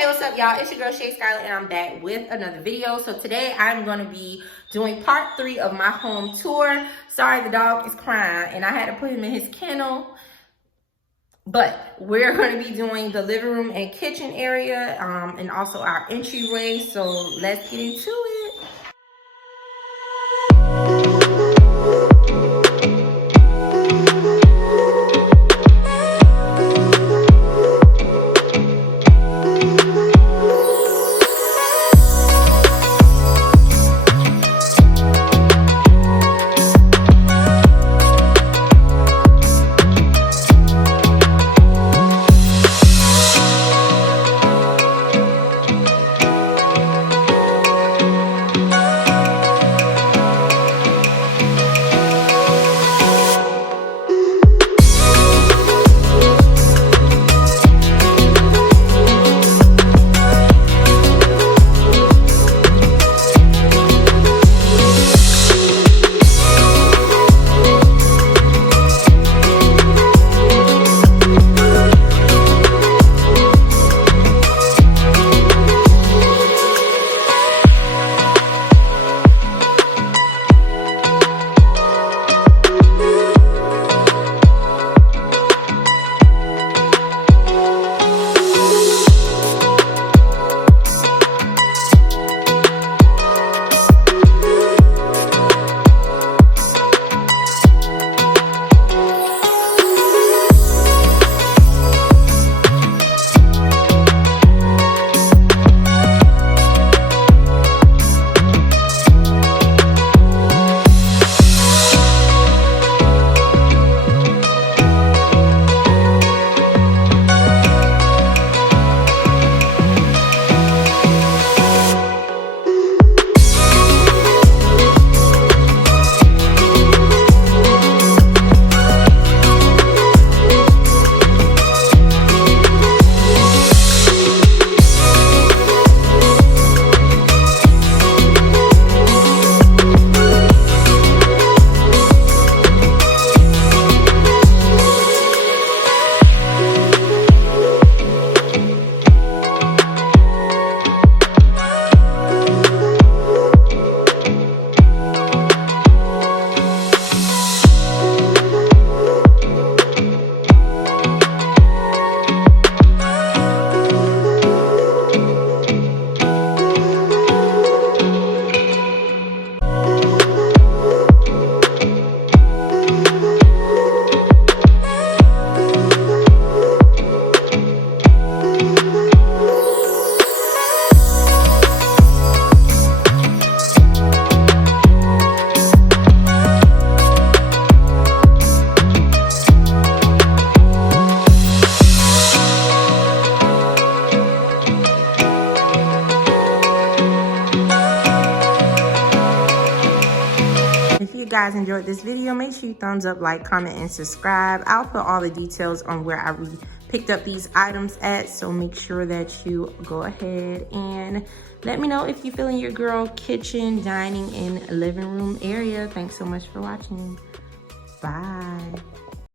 Hey, what's up, y'all? It's your girl ShaySkyler, and I'm back with another video. So today I'm going to be doing part 3 of my home tour. Sorry, the dog is crying and I had to put him in his kennel. But we're going to be doing the living room and kitchen area and also our entryway. So let's get into it. If you guys enjoyed this video, make sure you thumbs up, like, comment, and subscribe. I'll put all the details on where I picked up these items at, so make sure that you go ahead and let me know if you feel in your girl kitchen, dining, and living room area. Thanks so much for watching. Bye.